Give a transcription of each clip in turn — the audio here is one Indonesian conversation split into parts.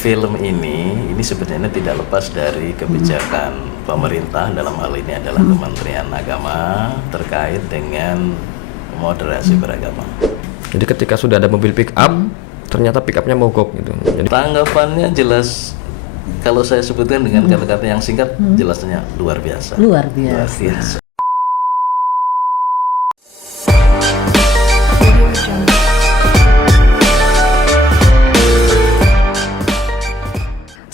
Film ini sebenarnya tidak lepas dari kebijakan pemerintah, dalam hal ini adalah Kementerian Agama terkait dengan moderasi beragama. Jadi ketika sudah ada mobil pick up, ternyata pick upnya mogok gitu. Jadi Tanggapannya jelas, kalau saya sebutkan dengan kata-kata yang singkat, jelasnya luar biasa. Luar biasa. Luar biasa.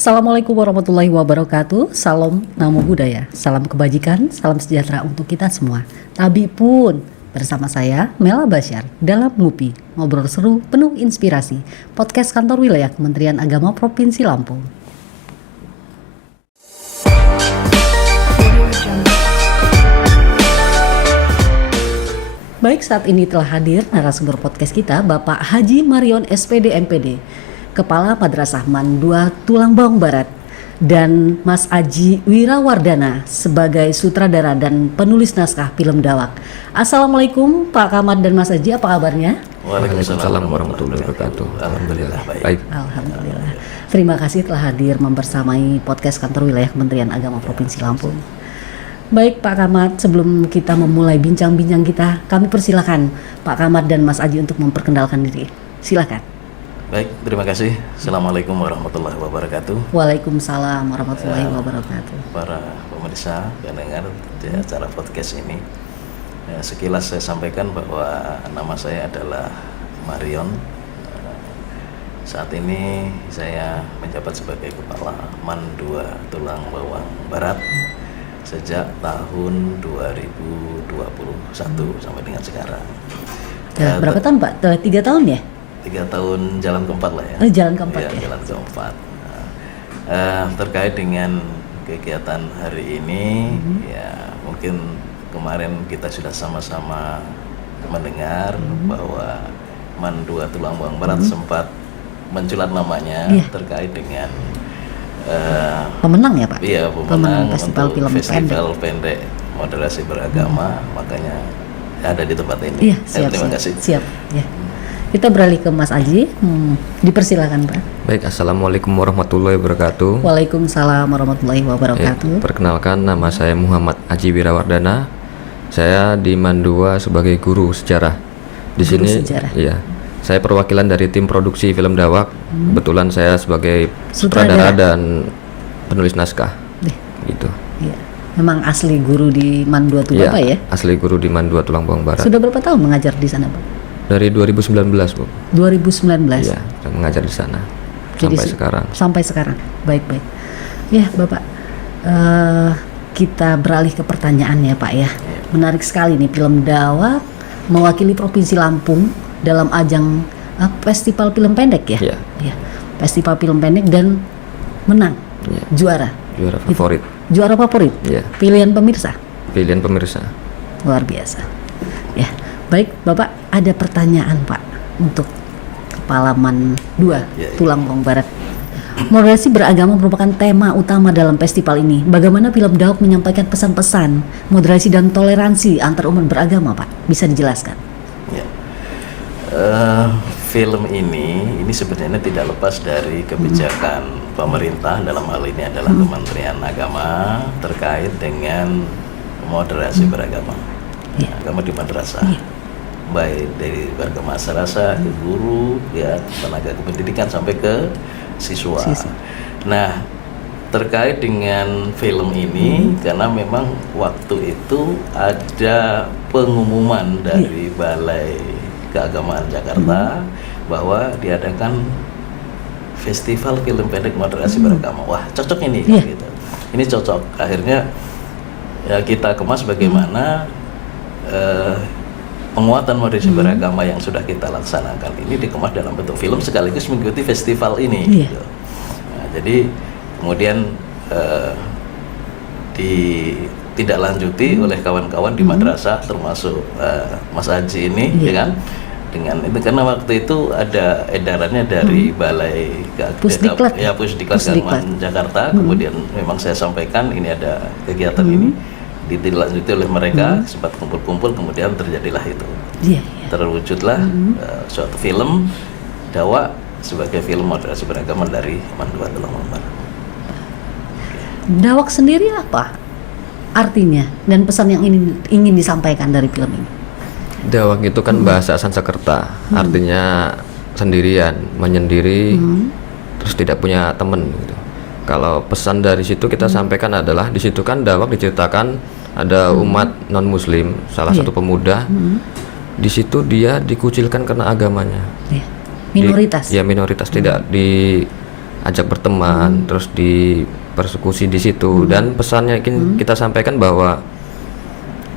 Assalamualaikum warahmatullahi wabarakatuh. Salam namo buddhaya, salam kebajikan, salam sejahtera untuk kita semua. Tabi pun bersama saya Mela Basyar dalam Ngupi, ngobrol seru penuh inspirasi, podcast kantor wilayah Kementerian Agama Provinsi Lampung. Baik, saat ini telah hadir narasumber podcast kita, Bapak Haji Marion SPD MPD, Kepala Madrasah MAN 2 Tulang Bawang Barat, dan Mas Aji Wirawardana sebagai sutradara dan penulis naskah film Dawak. Assalamualaikum Pak Kamat dan Mas Aji, apa kabarnya? Waalaikumsalam warahmatullahi wabarakatuh. Alhamdulillah baik. Alhamdulillah. Terima kasih telah hadir membersamai podcast kantor wilayah Kementerian Agama Provinsi Lampung. Baik Pak Kamat, sebelum kita memulai bincang-bincang kita, kami persilakan Pak Kamat dan Mas Aji untuk memperkenalkan diri. Silakan. Baik, terima kasih. Assalamualaikum warahmatullahi wabarakatuh. Waalaikumsalam warahmatullahi wabarakatuh. Para pemirsa pendengar di acara podcast ini, sekilas saya sampaikan bahwa nama saya adalah Marion. Saat ini saya menjabat sebagai Kepala MAN 2 Tulang Bawang Barat sejak tahun 2021 sampai dengan sekarang. Berapa tahun Pak? 3 tahun ya? 3 tahun jalan keempat lah ya. Jalan keempat ya. Jalan keempat. Terkait dengan kegiatan hari ini, ya mungkin kemarin kita sudah sama-sama mendengar bahwa MAN 2 Tulang Bawang Barat sempat menculat namanya terkait dengan pemenang ya Pak? Iya, pemenang festival untuk film festival pendek moderasi beragama, makanya ada di tempat ini. Iya, siap. Terima kasih. Siap. Ya. Kita beralih ke Mas Aji. Dipersilakan Pak. Baik, assalamualaikum warahmatullahi wabarakatuh. Waalaikumsalam warahmatullahi wabarakatuh. Perkenalkan, nama saya Muhammad Aji Wirawardana. Saya di MAN 2 sebagai guru sejarah. Di Guru sini, sejarah. iya. Saya perwakilan dari tim produksi film Dawak. Kebetulan saya sebagai sutradara dan penulis naskah. Gitu. Iya. Memang asli guru di MAN 2 itu Bapak ya? Asli guru di MAN 2 Tulang Bawang Barat. Sudah berapa tahun mengajar di sana Pak? Dari 2019, Bu. 2019. Iya, saya mengajar di sana. Jadi Sampai sekarang. Sampai sekarang. Baik-baik. Ya, Bapak. Kita beralih ke pertanyaan ya, Pak ya. Menarik sekali nih film Dawak mewakili Provinsi Lampung dalam ajang festival film pendek ya. Iya. Ya. Festival film pendek dan menang. Iya. Juara. Juara favorit. Juara favorit. Iya. Pilihan pemirsa. Pilihan pemirsa. Luar biasa. Ya. Baik, Bapak, ada pertanyaan Pak untuk Kepala MAN 2 Tulang Bawang Barat. Moderasi beragama merupakan tema utama dalam festival ini. Bagaimana film Dawak menyampaikan pesan-pesan moderasi dan toleransi antar umat beragama, Pak? Bisa dijelaskan? Ya. Film ini sebenarnya tidak lepas dari kebijakan pemerintah, dalam hal ini adalah Kementerian Agama terkait dengan moderasi beragama. Agama di madrasah. Baik dari warga masyarakat, ke guru, ya tenaga kependidikan sampai ke siswa. Nah, terkait dengan film ini, karena memang waktu itu ada pengumuman dari Balai Keagamaan Jakarta bahwa diadakan festival film pendek moderasi beragama. Wah, cocok ini, gitu. Ini cocok. Akhirnya ya kita kemas bagaimana penguatan moderasi beragama yang sudah kita laksanakan ini dikemas dalam bentuk film sekaligus mengikuti festival ini. Gitu. Nah, jadi kemudian ditindaklanjuti oleh kawan-kawan di madrasah termasuk Mas Aji ini, ya kan? Dengan itu karena waktu itu ada edarannya dari Balai Pusdiklat Keagamaan Jakarta. Kemudian memang saya sampaikan ini ada kegiatan ini. Ditindaklanjuti oleh mereka, sempat kumpul-kumpul, kemudian terjadilah itu. Terwujudlah suatu film Dawak sebagai film moderasi beragama dari Mandua Tulang Barat. Dawak sendiri apa artinya dan pesan yang ingin disampaikan dari film ini? Dawak itu kan bahasa Sanskerta, artinya sendirian, menyendiri, terus tidak punya teman gitu. Kalau pesan dari situ kita sampaikan adalah di situ kan Dawak diceritakan ada umat non Muslim, salah satu pemuda. Di situ dia dikucilkan karena agamanya. Ya. Minoritas. Minoritas, tidak diajak berteman, terus dipersekusi di situ. Dan pesannya kita sampaikan bahwa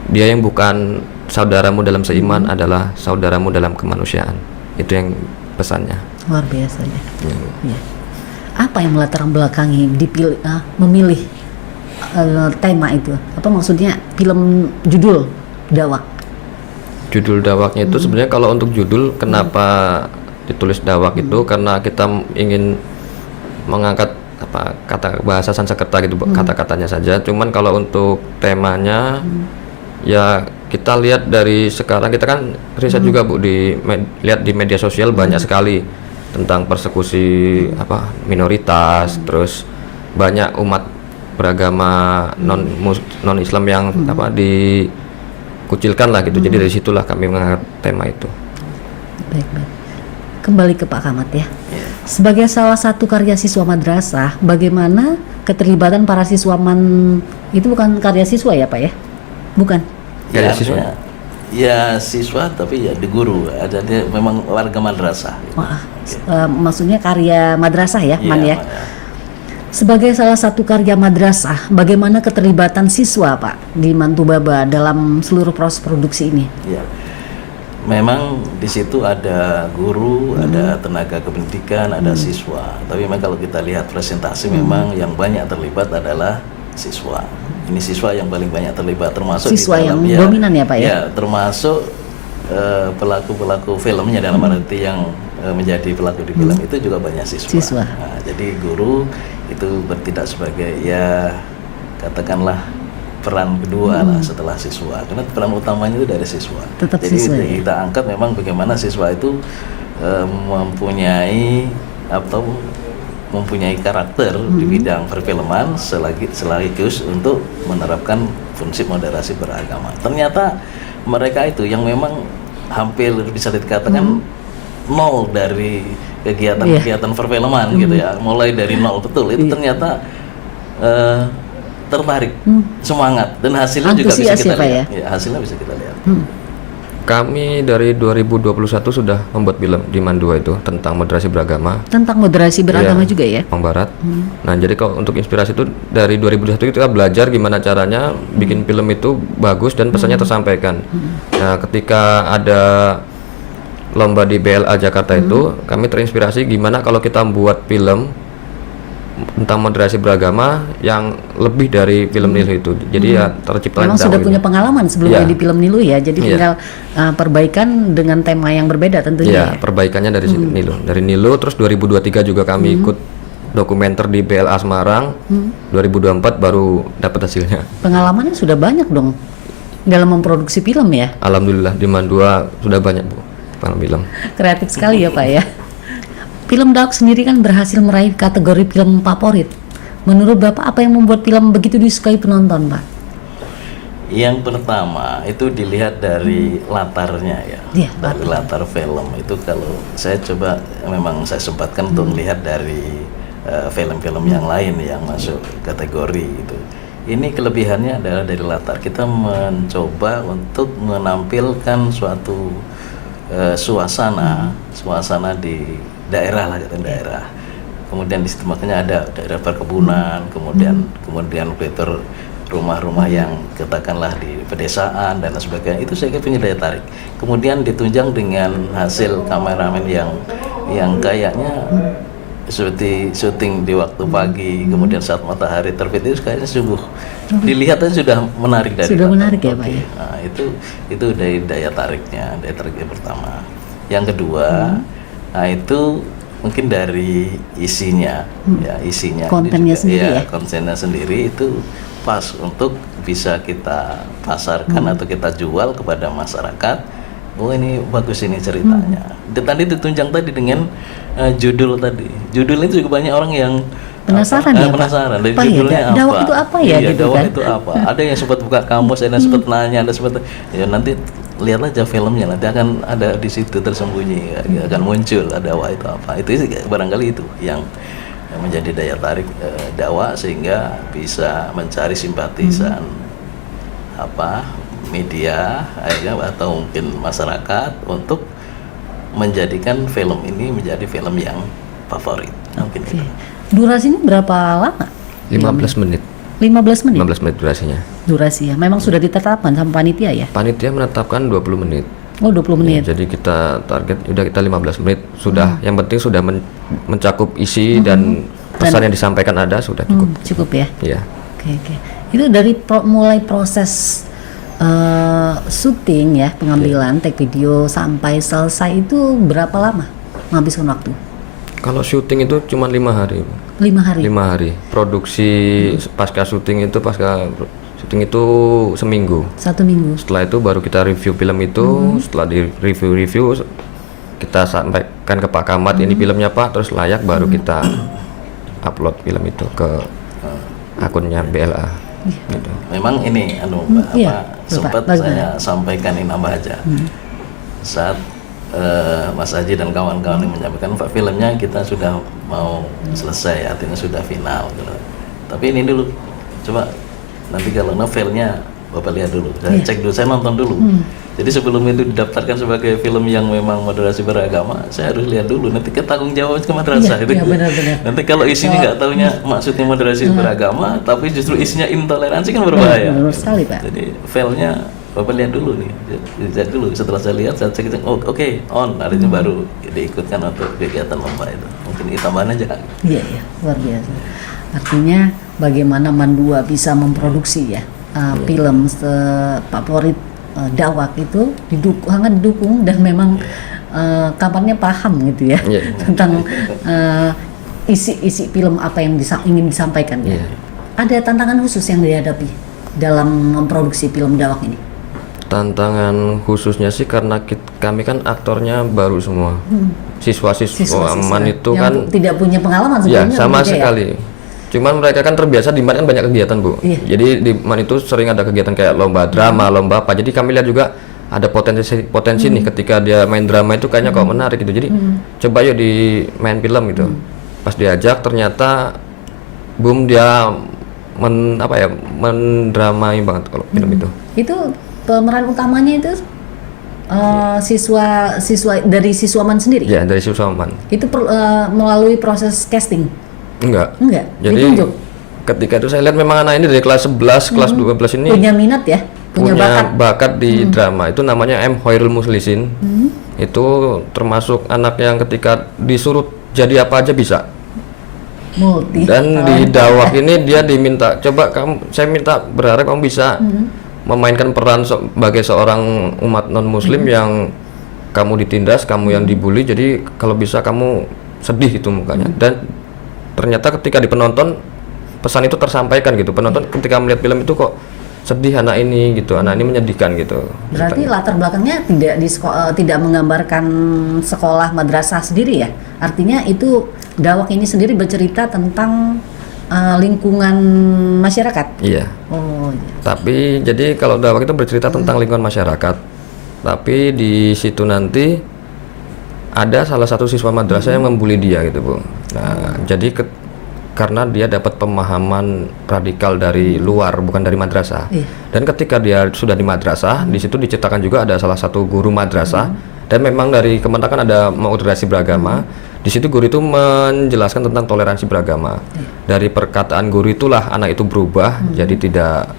dia yang bukan saudaramu dalam seiman adalah saudaramu dalam kemanusiaan. Itu yang pesannya. Luar biasa ya. Ya. Apa yang melatar belakangi memilih tema itu? Apa maksudnya film judul Dawak? Judul Dawaknya itu sebenarnya kalau untuk judul kenapa ditulis Dawak itu karena kita ingin mengangkat kata bahasa Sanskerta gitu, kata-katanya saja. Cuman kalau untuk temanya ya kita lihat dari sekarang, kita kan riset juga Bu, lihat di media sosial banyak sekali tentang persekusi minoritas, terus banyak umat beragama non Islam yang dikucilkan lah gitu. Jadi dari situlah kami mengangkat tema itu. Baik. Kembali ke Pak Camat ya. Sebagai salah satu karya siswa madrasah, bagaimana keterlibatan para siswa itu bukan karya siswa ya Pak ya? Bukan. Karya siswa. Ya siswa tapi ya di guru, ada dia memang warga madrasah. Maksudnya karya madrasah ya, Man ya. Ya. Sebagai salah satu karya madrasah, bagaimana keterlibatan siswa Pak di Mantubaba dalam seluruh proses produksi ini? Ya. Memang di situ ada guru, ada tenaga kependidikan, ada siswa. Tapi memang kalau kita lihat presentasi memang yang banyak terlibat adalah siswa. Ini siswa yang paling banyak terlibat, termasuk siswa di dalam, yang dominan ya Pak ya? Ya, termasuk pelaku-pelaku filmnya dalam arti yang menjadi pelaku di film itu juga banyak siswa. Nah, jadi guru itu bertindak sebagai ya katakanlah peran kedua lah setelah siswa, karena peran utamanya itu dari siswa. Tetap jadi siswa, kita angkat memang bagaimana siswa itu mempunyai karakter di bidang perfilman sekaligus untuk menerapkan prinsip moderasi beragama. Ternyata mereka itu yang memang hampir bisa dikatakan nol dari kegiatan perfilman gitu ya, mulai dari nol betul itu ternyata tertarik, semangat, dan hasilnya juga bisa kita lihat. Ya, hasilnya bisa kita lihat. Kami dari 2021 sudah membuat film di Mandua itu tentang moderasi beragama. Tentang moderasi beragama juga ya? Barat. Nah, jadi kalau untuk inspirasi itu dari 2021 kita belajar gimana caranya bikin film itu bagus dan pesannya tersampaikan. Nah, ketika ada lomba di BLA Jakarta itu, kami terinspirasi gimana kalau kita membuat film tentang moderasi beragama yang lebih dari film Nilu itu. Jadi ya tercipta. Memang sudah punya pengalaman sebelumnya di film Nilu ya. Jadi tinggal perbaikan dengan tema yang berbeda tentunya. Iya, perbaikannya dari Nilu. Dari Nilu terus 2023 juga kami ikut dokumenter di BLA Semarang. 2024 baru dapat hasilnya. Pengalamannya sudah banyak dong dalam memproduksi film ya. Alhamdulillah di Mandua sudah banyak Bu film. Kreatif sekali ya Pak ya. Film Dawak sendiri kan berhasil meraih kategori film favorit. Menurut Bapak apa yang membuat film begitu disukai penonton, Pak? Yang pertama itu dilihat dari latarnya ya, dari latar film itu. Kalau saya coba memang saya sempatkan untuk melihat dari film-film yang lain yang masuk kategori itu. Ini kelebihannya adalah dari latar, kita mencoba untuk menampilkan suatu suasana di daerah lah, daerah. Kemudian di situ makanya ada daerah perkebunan, kemudian fitur rumah-rumah yang katakanlah di pedesaan dan sebagainya. Itu saya kira punya daya tarik. Kemudian ditunjang dengan hasil kameramen yang kayaknya seperti syuting di waktu pagi, kemudian saat matahari terbit, itu kayaknya sungguh dilihatnya sudah menarik dari sudah menarik ya Pak ya. Nah, itu dari daya tariknya pertama. Yang kedua, nah itu mungkin dari isinya, kontennya sendiri ya. Kontennya sendiri itu pas untuk bisa kita pasarkan atau kita jual kepada masyarakat oh ini bagus ini ceritanya. Tadi ditunjang tadi dengan judul tadi. Judul itu juga banyak orang yang Penasaran ya, Pak? penasaran dari Apa ya, judulnya apa. dakwah itu apa ya, Iya, gitu dakwah kan? itu apa. Ada yang sempat buka kamus, ada yang sempat nanya, ada sempat ya nanti lihat aja filmnya, nanti akan ada di situ tersembunyi, akan muncul ada dakwah itu apa. Itu sih barangkali itu yang menjadi daya tarik dakwah sehingga bisa mencari simpatisan apa media akhirnya atau mungkin masyarakat untuk menjadikan film ini menjadi film yang favorit. Mungkin Oke. gitu. Durasinya berapa lama? 15 menit. 15 menit 15 menit durasinya. durasi ya. Memang sudah ditetapkan sama panitia ya? Panitia menetapkan 20 menit. Oh, 20 menit. Ya, jadi kita target udah kita 15 menit sudah. Yang penting sudah mencakup isi dan pesan yang disampaikan ada sudah cukup. Cukup ya. Iya. Oke, oke. Itu dari mulai proses syuting ya, pengambilan take video sampai selesai itu berapa lama menghabiskan waktu? Kalau syuting itu cuma 5 hari. 5 hari. 5 hari. Produksi pasca syuting itu seminggu. 1 minggu. Setelah itu baru kita review film itu. Setelah di review kita sampaikan ke Pak Kamat ini filmnya Pak, terus layak baru kita upload film itu ke akunnya BLA. Gitu. Memang ini iya, sempat Bapak, saya sampaikan ini nambah aja. Saat Mas Haji dan kawan-kawan yang menyampaikan Pak filmnya kita sudah mau selesai, artinya sudah final gitu. Tapi ini dulu coba nanti kalau novelnya Bapak lihat dulu, saya cek dulu, saya nonton dulu. Jadi sebelum itu didaftarkan sebagai film yang memang moderasi beragama, saya harus lihat dulu. Nanti ketanggung jawab ke madrasah Iya, itu. iya, benar-benar. Nanti kalau isinya nggak taunya maksudnya moderasi beragama, tapi justru isinya intoleransi kan berbahaya. Benar sekali, Pak. Jadi filenya Bapak lihat dulu nih, lihat dulu. Setelah saya lihat, saya cek, oke, on. Artinya baru diikutkan untuk kegiatan lomba itu. Mungkin tambahan aja. Iya, iya, luar biasa. Artinya bagaimana Mandua bisa memproduksi ya film favorit dakwah itu sangat didukung dan memang kabarnya paham gitu ya Iya. tentang isi film apa yang ingin disampaikan ya. Iya. Ada tantangan khusus yang dihadapi dalam memproduksi film dakwah ini? Tantangan khususnya sih karena kami kan aktornya baru semua. Siswa-siswa aman itu yang kan tidak punya pengalaman ya sebelumnya sama mungkin ya? sekali. Cuman mereka kan terbiasa di MAN kan banyak kegiatan Bu. Iya. Jadi di MAN itu sering ada kegiatan kayak lomba drama, lomba apa. Jadi kami lihat juga ada potensi nih ketika dia main drama itu kayaknya kok menarik gitu. Jadi coba yuk di main film gitu. Pas diajak ternyata boom dia mendramai banget kalau film itu. Itu pemeran utamanya itu siswa dari siswaman sendiri. Ya dari siswa MAN. Itu melalui proses casting. Enggak. Jadi Ditunjuk. ketika itu saya lihat memang anak ini dari kelas 11, kelas 12 ini Punya minat ya, punya bakat. di drama. Itu namanya M. Hoirul Muslisin. Itu termasuk anak yang ketika disuruh jadi apa aja bisa. Multi. Dan di Dawak ini dia diminta, coba saya berharap kamu bisa memainkan peran sebagai seorang umat non muslim yang kamu ditindas, kamu yang dibully. Jadi kalau bisa kamu sedih itu mukanya. Dan ternyata ketika di penonton pesan itu tersampaikan gitu. Penonton ketika melihat film itu kok sedih anak ini gitu, anak ini menyedihkan gitu. Berarti latar belakangnya tidak menggambarkan sekolah madrasah sendiri ya. Artinya itu Dawak ini sendiri bercerita tentang lingkungan masyarakat. Iya. Oh, iya. Tapi jadi kalau Dawak itu bercerita tentang lingkungan masyarakat. Tapi di situ nanti ada salah satu siswa madrasah yang membuli dia gitu Bu. Nah, jadi karena dia dapat pemahaman radikal dari luar bukan dari madrasah. Iya. Dan ketika dia sudah di madrasah, di situ diceritakan juga ada salah satu guru madrasah dan memang dari Kementerian ada moderasi beragama. Di situ guru itu menjelaskan tentang toleransi beragama. Dari perkataan guru itulah anak itu berubah jadi tidak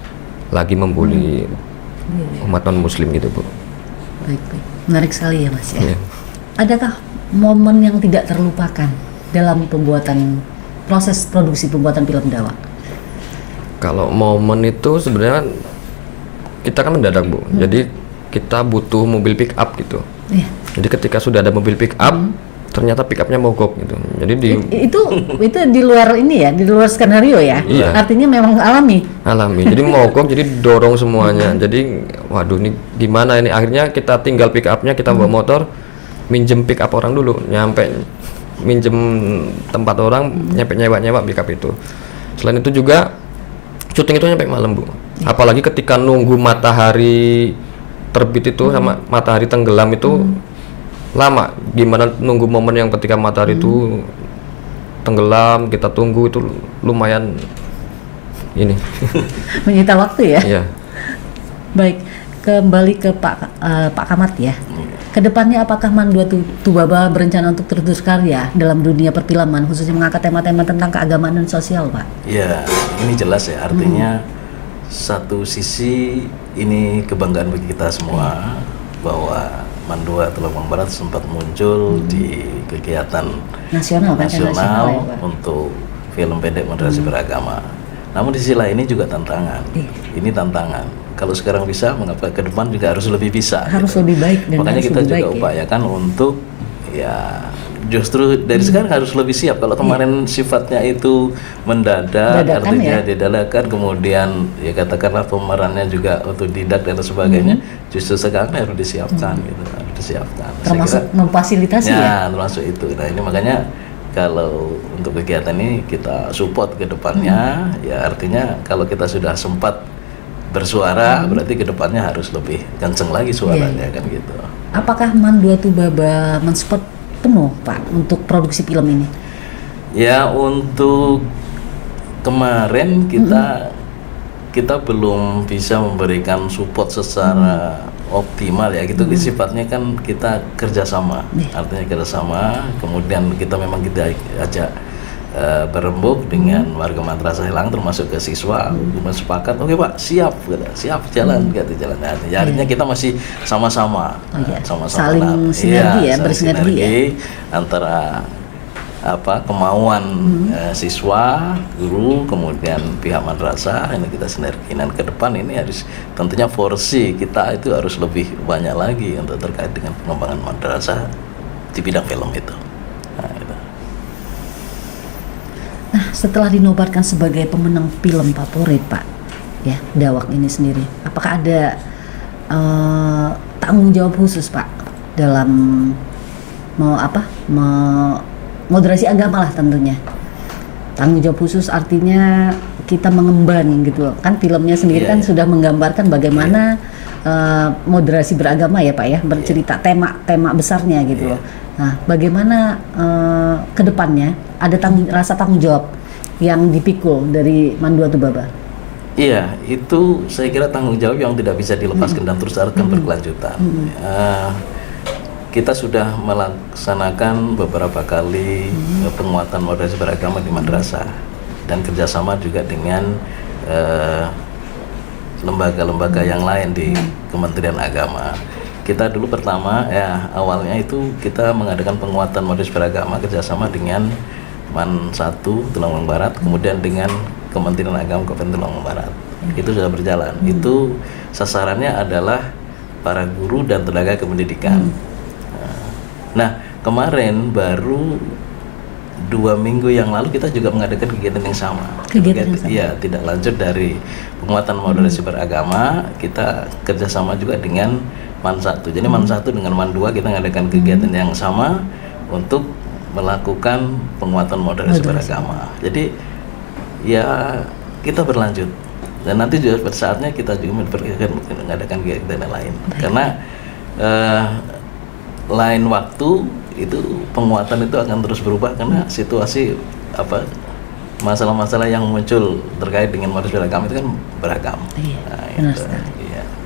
lagi membuli umat non muslim gitu Bu. Baik. Menarik sekali ya Mas ya. Iya. Adakah momen yang tidak terlupakan dalam proses produksi pembuatan film Dawak? Kalau momen itu sebenarnya kita kan mendadak Bu. Jadi kita butuh mobil pick up gitu. Iya. Jadi ketika sudah ada mobil pick up, ternyata pick upnya mogok gitu. Jadi Itu di luar ini ya, di luar skenario ya. Iya. Artinya memang alami. jadi mogok, jadi dorong semuanya. Jadi waduh ini gimana ini, akhirnya kita tinggal pick upnya, kita bawa motor minjem pick up orang dulu, nyampe minjem tempat orang, nyampe nyewa pick up itu. Selain itu juga syuting itu nyampe malam, Bu. Apalagi ketika nunggu matahari terbit itu sama matahari tenggelam itu lama. Gimana nunggu momen yang ketika matahari itu tenggelam, kita tunggu itu lumayan ini. Menyita waktu ya. Iya. Baik, kembali ke Pak Kamat ya. Kedepannya apakah Mandua Tubaba berencana untuk terus karya dalam dunia perfilman, khususnya mengangkat tema-tema tentang keagamaan dan sosial, Pak? Ya, ini jelas ya. Artinya satu sisi ini kebanggaan bagi kita semua bahwa Mandua Tulungagung Barat sempat muncul di kegiatan Nasional ya, Pak? untuk film pendek moderasi beragama. Namun di sisi lain ini juga tantangan. Ini tantangan. Kalau sekarang bisa, mengapa ke depan juga harus lebih bisa? Harus gitu. lebih baik dan makanya harus kita lebih juga baik, upayakan untuk ya justru dari sekarang harus lebih siap. Kalau kemarin sifatnya itu mendadak, Dadakan artinya ya? didadakan, kemudian ya katakanlah pemerannya juga otodidak dan sebagainya, justru sekarang harus disiapkan gitu, harus disiapkan. Termasuk memfasilitasi ya? Termasuk itu. Nah ini makanya kalau untuk kegiatan ini kita support ke depannya, ya artinya kalau kita sudah sempat bersuara, berarti ke depannya harus lebih kenceng lagi suaranya kan gitu. Apakah Mandua Tubaba mensupport penuh, Pak, untuk produksi film ini? Ya untuk kemarin kita belum bisa memberikan support secara optimal ya gitu. Sifatnya kan kita kerjasama, artinya kerjasama. Kemudian kita memang kita ajak berembuk dengan warga Madrasah Helang termasuk ke siswa, kemudian sepakat oke Pak siap jalan gitu jalan. Ya, artinya kita masih sama-sama saling sinergi ya, bersinergi ya antara kemauan siswa, guru, kemudian pihak madrasah. Ini kita sinergi dan ke depan ini harus tentunya porsi kita itu harus lebih banyak lagi untuk terkait dengan pengembangan madrasah di bidang film itu. Nah, setelah dinobatkan sebagai pemenang film favorit, Pak, ya Dawak ini sendiri, apakah ada tanggung jawab khusus, Pak, dalam moderasi agama lah tentunya? Tanggung jawab khusus artinya kita mengemban gitu, kan filmnya sendiri kan sudah menggambarkan bagaimana moderasi beragama ya, Pak ya, bercerita tema besarnya gitu loh. Nah, bagaimana kedepannya ada rasa tanggung jawab yang dipikul dari Mandua Tubaba? Iya, itu saya kira tanggung jawab yang tidak bisa dilepaskan dan terus akan berkelanjutan. Kita sudah melaksanakan beberapa kali penguatan moderasi beragama di madrasah dan kerjasama juga dengan lembaga-lembaga yang lain di Kementerian Agama. Kita dulu pertama awalnya itu kita mengadakan penguatan moderasi beragama kerjasama dengan MAN 1 Tulungagung Barat, kemudian dengan Kementerian Agama Kabupaten Tulungagung Barat. Itu sudah berjalan. Itu sasarannya adalah para guru dan tenaga kependidikan. Nah kemarin baru 2 minggu yang lalu kita juga mengadakan kegiatan yang sama. Iya, tidak lanjut dari penguatan moderasi beragama, kita kerjasama juga dengan MAN 1. Jadi MAN 1 dengan MAN 2 kita mengadakan kegiatan yang sama untuk melakukan penguatan moderasi beragama. Jadi ya kita berlanjut dan nanti juga pada saatnya kita juga mengadakan kegiatan lain. Karena lain waktu itu penguatan itu akan terus berubah karena situasi masalah-masalah yang muncul terkait dengan moderasi beragama itu kan beragam. Iya, benar sekali.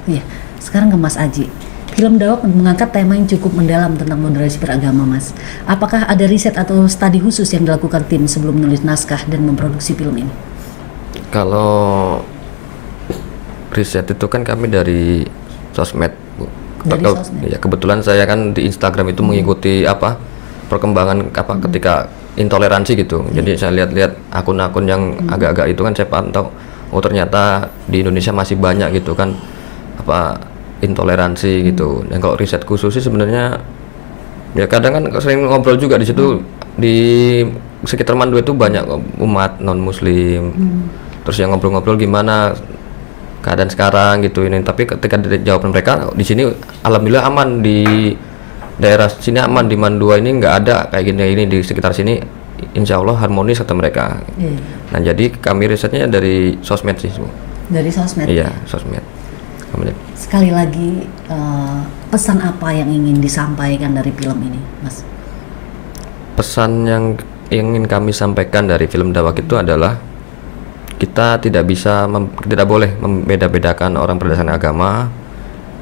Iya. Sekarang ke Mas Aji. Film Dawak mengangkat tema yang cukup mendalam tentang moderasi beragama, Mas. Apakah ada riset atau studi khusus yang dilakukan tim sebelum menulis naskah dan memproduksi film ini? Kalau riset itu kan kami dari sosmed, Bu. Ya, kebetulan saya kan di Instagram itu mengikuti perkembangan ketika intoleransi gitu. Jadi saya lihat-lihat akun-akun yang agak-agak itu kan saya pantau. Oh ternyata di Indonesia masih banyak gitu kan intoleransi gitu. Dan kalau riset khusus sih sebenarnya Ya kadang kan sering ngobrol juga di situ, di sekitar Mandua itu banyak umat non Muslim. Terus yang ngobrol-ngobrol gimana keadaan sekarang gitu ini. Tapi ketika jawaban mereka di sini alhamdulillah aman, di daerah sini aman, di Mandua ini nggak ada kayak gini ini, di sekitar sini insya Allah harmonis kata mereka. Nah jadi kami risetnya dari sosmed sih Bu. Dari sosmed. Iya, sosmed. Sekali lagi pesan apa yang ingin disampaikan dari film ini, Mas? Pesan yang ingin kami sampaikan dari film Dawak itu adalah kita tidak boleh membeda-bedakan orang berdasarkan agama.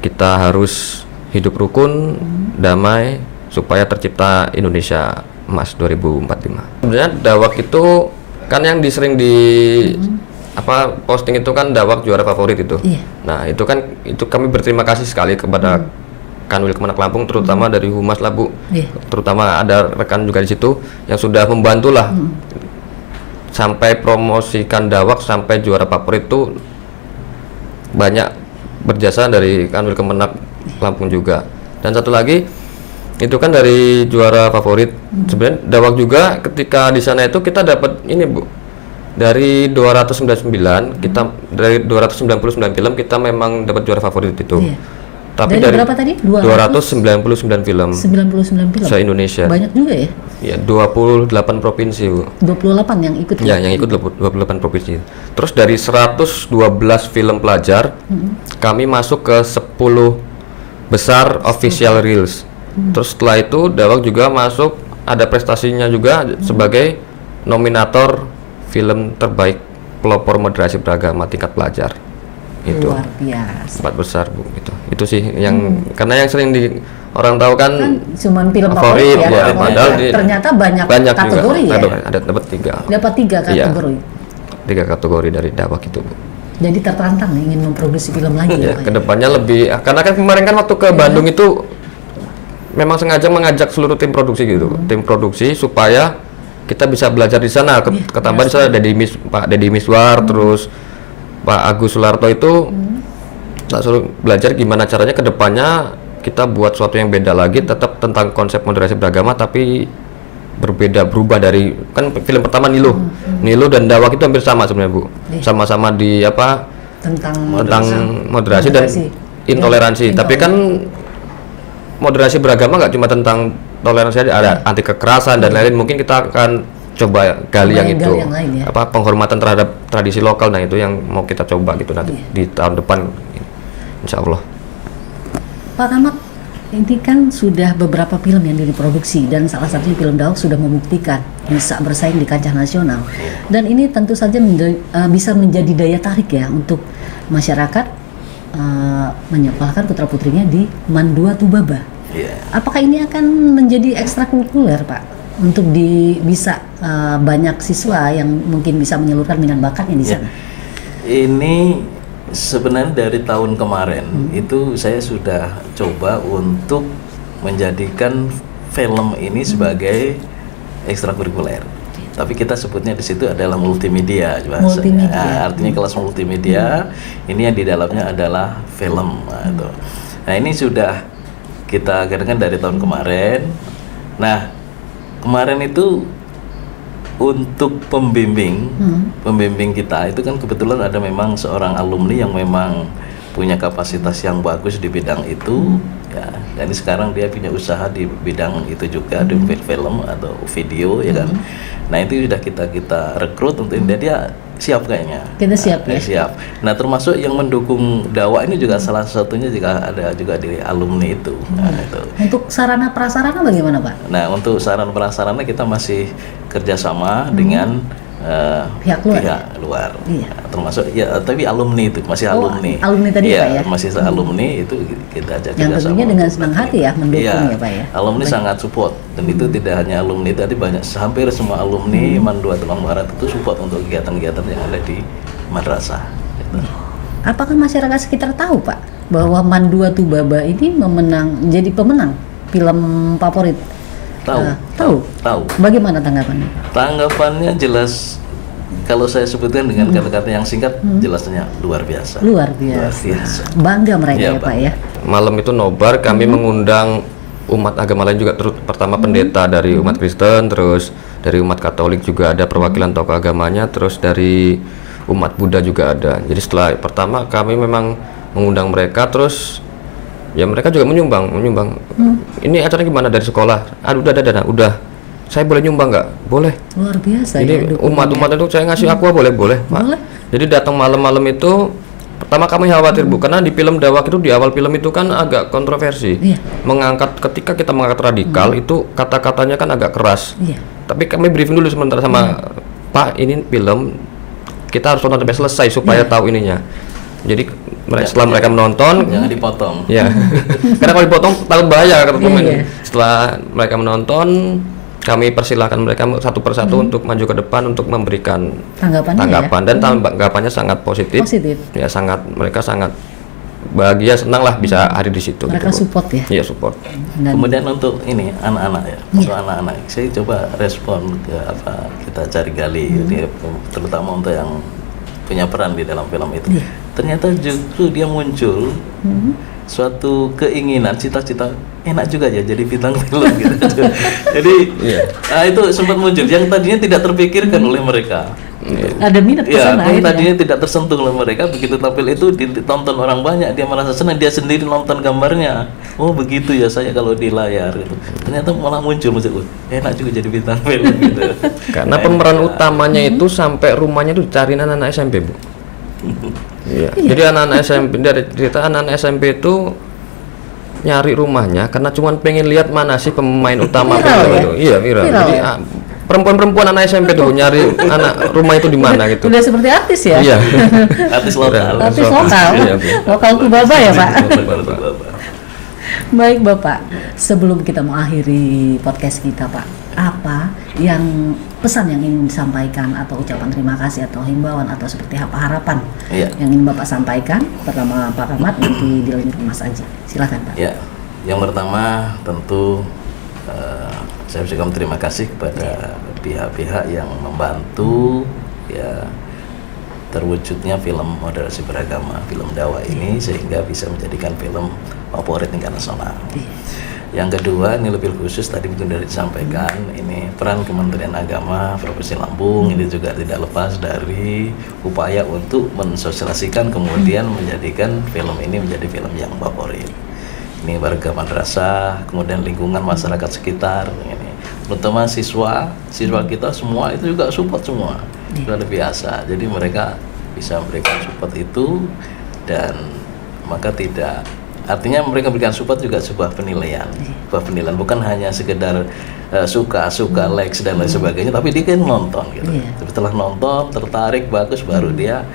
Kita harus hidup rukun, damai, supaya tercipta Indonesia Emas 2045. Sebenarnya Dawak itu kan yang sering di posting itu kan Dawak juara favorit itu. Nah itu kami berterima kasih sekali kepada Kanwil Kemenak Lampung, terutama dari Humas lah Bu. Terutama ada rekan juga di situ yang sudah membantu lah sampai promosikan Dawak sampai juara favorit itu banyak berjasa dari Kanwil Kemenak Lampung juga. Dan satu lagi itu kan dari juara favorit sebenarnya Dawak juga ketika di sana itu kita dapat ini Bu. Dari 299 kita dari 299 film kita memang dapat juara favorit itu. Tapi dari berapa tadi? 299 film. 99 film. Se-Indonesia. Banyak juga ya? Ya, 28 provinsi, Bu. 28 yang ikut. Ya, yang ikut 28 provinsi. Terus dari 112 film pelajar, kami masuk ke 10 besar official reels. Terus setelah itu Dawak juga masuk, ada prestasinya juga sebagai nominator film terbaik pelopor moderasi beragama tingkat pelajar. Itu luar biasa. 4 besar Bu, itu sih yang karena yang sering orang tahu kan cuman film favorit ya, padahal ternyata banyak kategori juga, ya. Ada dapat 3. Dapat 3 kategori. Iya, 3 kategori dari Dawak itu Bu. Jadi tertantang ingin memproduksi film lagi ya. Kedepannya lebih, karena kan kemarin kan waktu ke Bandung itu memang sengaja mengajak seluruh tim produksi gitu, tim produksi supaya kita bisa belajar di sana. Ketambahan di sana Pak Deddy Miswar, terus Pak Agus Sularto itu tak suruh belajar gimana caranya ke depannya kita buat sesuatu yang beda lagi, tetap tentang konsep moderasi beragama tapi berubah dari kan film pertama Nilo dan Dawak itu hampir sama sebenarnya Bu. Sama-sama di tentang moderasi dan intoleransi. Tapi kan moderasi beragama nggak cuma tentang toleransi aja, ada anti kekerasan dan lain-lain. Mungkin kita akan coba gali yang itu, penghormatan terhadap tradisi lokal. Nah itu yang mau kita coba gitu nanti di tahun depan, insya Allah. Pak Rahmat, ini kan sudah beberapa film yang diproduksi dan salah satunya film Dawak sudah membuktikan bisa bersaing di kancah nasional. Dan ini tentu saja bisa menjadi daya tarik ya untuk masyarakat menyekolahkan putra putrinya di Mandua Tubaba. Apakah ini akan menjadi ekstrakurikuler Pak untuk bisa banyak siswa yang mungkin bisa menyalurkan minat bakatnya di sana? Ini sebenarnya dari tahun kemarin itu saya sudah coba untuk menjadikan film ini sebagai ekstrakurikuler. Tapi kita sebutnya di situ adalah multimedia bahasanya. Artinya kelas multimedia ini yang di dalamnya adalah film. Nah ini sudah kita gerakan dari tahun kemarin. Nah kemarin itu untuk pembimbing kita itu kan kebetulan ada memang seorang alumni yang memang punya kapasitas yang bagus di bidang itu ya. Dan sekarang dia punya usaha di bidang itu juga, di film atau video ya kan. Nah itu sudah kita rekrut untuk ini, dia siap kayaknya. Kita siap ya. Siap. Nah termasuk yang mendukung Dawak ini juga salah satunya juga ada juga di alumni itu. Nah, itu. Untuk sarana prasarana bagaimana Pak? Nah untuk sarana prasarana kita masih kerjasama dengan pihak luar. Iya. Termasuk ya tapi alumni itu masih alumni. Alumni tadi ya, Pak ya. Masih alumni itu kita ajak kerjasama. Yang tentunya dengan senang hati ya mendukung ya Pak ya. Alumni sangat support dan itu tidak hanya alumni tadi, banyak hampir semua alumni Mandua Tulang Barat itu support untuk kegiatan-kegiatan yang ada di madrasah. Gitu. Apakah masyarakat sekitar tahu Pak bahwa Mandua Tubaba ini jadi pemenang film favorit? Tahu. Bagaimana tanggapannya? Tanggapannya jelas, kalau saya sebutkan dengan kata-kata yang singkat, jelasnya luar biasa. Luar biasa. Bangga mereka ya Pak ya. Malam itu nobar kami mengundang umat agama lain juga, pertama pendeta dari umat Kristen, terus dari umat Katolik juga ada perwakilan tokoh agamanya, terus dari umat Buddha juga ada. Jadi setelah pertama kami memang mengundang mereka, terus ya mereka juga menyumbang. Ini acara gimana dari sekolah? Aduh, udah. Saya boleh nyumbang nggak? Boleh. Luar biasa. Jadi ya, umat itu saya ngasih aqua boleh, Pak. Boleh. Jadi datang malam-malam itu pertama kami khawatir Bu, karena di film Dawak itu di awal film itu kan agak kontroversi. Iya. Ketika kita mengangkat radikal itu kata-katanya kan agak keras. Iya. Tapi kami briefing dulu sementara sama Pak, ini film kita harus nonton sampai selesai supaya tahu ininya. Jadi setelah mereka menonton, jangan dipotong. ya. Karena kalau dipotong takut bahaya kata pemain. Iya. Setelah mereka menonton, kami persilahkan mereka satu persatu untuk maju ke depan untuk memberikan tanggapan dan tanggapannya sangat positif. Ya, mereka sangat bahagia, senang lah bisa hadir di situ. Mereka gitu, support ya. Iya, support. Kemudian untuk ini anak-anak ya, untuk anak-anak saya coba respon ke apa kita cari gali, terutama untuk yang punya peran di dalam film itu. Ternyata justru dia muncul suatu keinginan, cita-cita enak juga ya jadi bintang film gitu. Jadi itu sempat muncul yang tadinya tidak terpikirkan oleh mereka. Ada minat ke sana. Yang tadinya tidak tersentuh oleh mereka, begitu tampil itu ditonton orang banyak, dia merasa senang, dia sendiri nonton gambarnya. Oh begitu ya saya kalau di layar gitu. Ternyata malah muncul enak juga jadi bintang film gitu. Karena pemeran utamanya itu sampai rumahnya itu dicariin anak-anak SMP, Bu. Iya. Jadi anak-anak SMP, dari cerita anak-anak SMP itu nyari rumahnya karena cuma pengen lihat mana sih pemain utama film itu. Iya, viral. Jadi perempuan-perempuan anak SMP tuh nyari anak rumah itu di mana gitu. Udah seperti artis ya? Iya. Artis lokal. Artis lokal. Iya, Lokal Kubaba ya, Pak. Kubaba. Baik Bapak, sebelum kita mengakhiri podcast kita Pak, apa yang pesan yang ingin disampaikan atau ucapan terima kasih atau himbauan atau seperti apa harapan yang ingin Bapak sampaikan? Pertama Pak Rahmat, nanti dilanjut Mas Aji. Silakan Pak. Ya, yang pertama tentu saya ucapkan terima kasih kepada pihak-pihak yang membantu ya terwujudnya film moderasi beragama, film Dawa ini sehingga bisa menjadikan film favorit tingkat nasional. Yang kedua, ini lebih khusus tadi mungkin dari disampaikan, ini peran Kementerian Agama Provinsi Lampung ini juga tidak lepas dari upaya untuk mensosialisasikan kemudian menjadikan film ini menjadi film yang favorit. Ini warga madrasah, kemudian lingkungan masyarakat sekitar, ini terutama siswa kita semua itu juga support semua, luar biasa. Jadi mereka bisa memberikan support itu dan maka tidak artinya mereka memberikan support juga sebuah penilaian, bukan hanya sekedar suka likes dan lain sebagainya, tapi dia kan nonton gitu. Setelah nonton tertarik bagus baru dia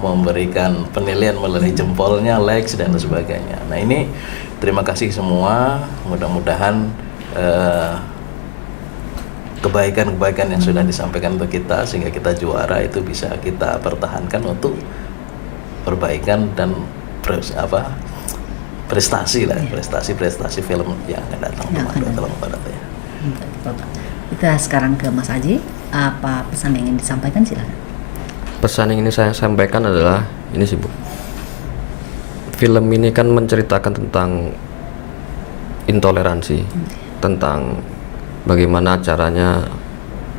memberikan penilaian melalui jempolnya, likes dan sebagainya. Nah ini terima kasih semua, mudah-mudahan kebaikan-kebaikan yang sudah disampaikan untuk kita sehingga kita juara itu bisa kita pertahankan untuk perbaikan dan prestasi film yang akan datang dalam ya. Kita sekarang ke Mas Aji, apa pesan yang ingin disampaikan silakan. Pesan yang ingin saya sampaikan adalah ini sih Bu. Film ini kan menceritakan tentang intoleransi, tentang bagaimana caranya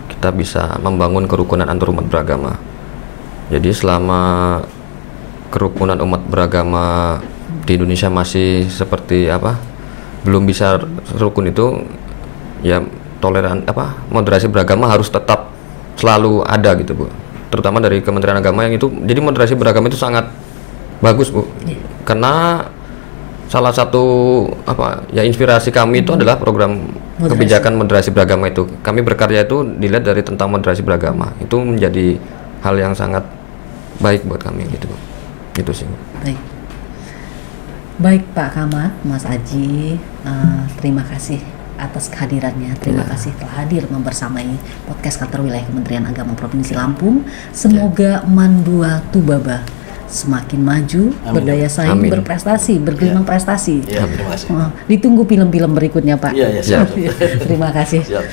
kita bisa membangun kerukunan antar umat beragama. Jadi selama kerukunan umat beragama di Indonesia masih seperti belum bisa rukun itu, ya moderasi beragama harus tetap selalu ada gitu Bu. Terutama dari Kementerian Agama yang itu, jadi moderasi beragama itu sangat bagus Bu. Karena salah satu inspirasi kami itu adalah program kebijakan moderasi beragama itu. Kami berkarya itu dilihat dari tentang moderasi beragama. Itu menjadi hal yang sangat baik buat kami gitu Bu. Itu sih. Baik Pak Kamat, Mas Aji, terima kasih atas kehadirannya. Terima kasih telah hadir membersamai podcast Kantor Wilayah Kementerian Agama Provinsi Lampung. Semoga Mandua Tubaba semakin maju, berdaya saing, berprestasi, bergelimang prestasi. Terima kasih. Ditunggu film-film berikutnya Pak. Siap. Terima kasih. Siap.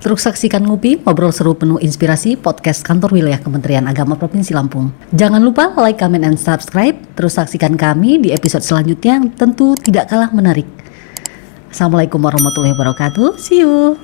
Terus saksikan Ngopi, ngobrol seru penuh inspirasi podcast Kantor Wilayah Kementerian Agama Provinsi Lampung. Jangan lupa like, comment, and subscribe. Terus saksikan kami di episode selanjutnya yang tentu tidak kalah menarik. Assalamualaikum warahmatullahi wabarakatuh. See you.